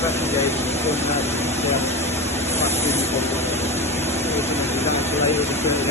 pressure gauge and turn that into quite a good. Ultimately, that's the layers of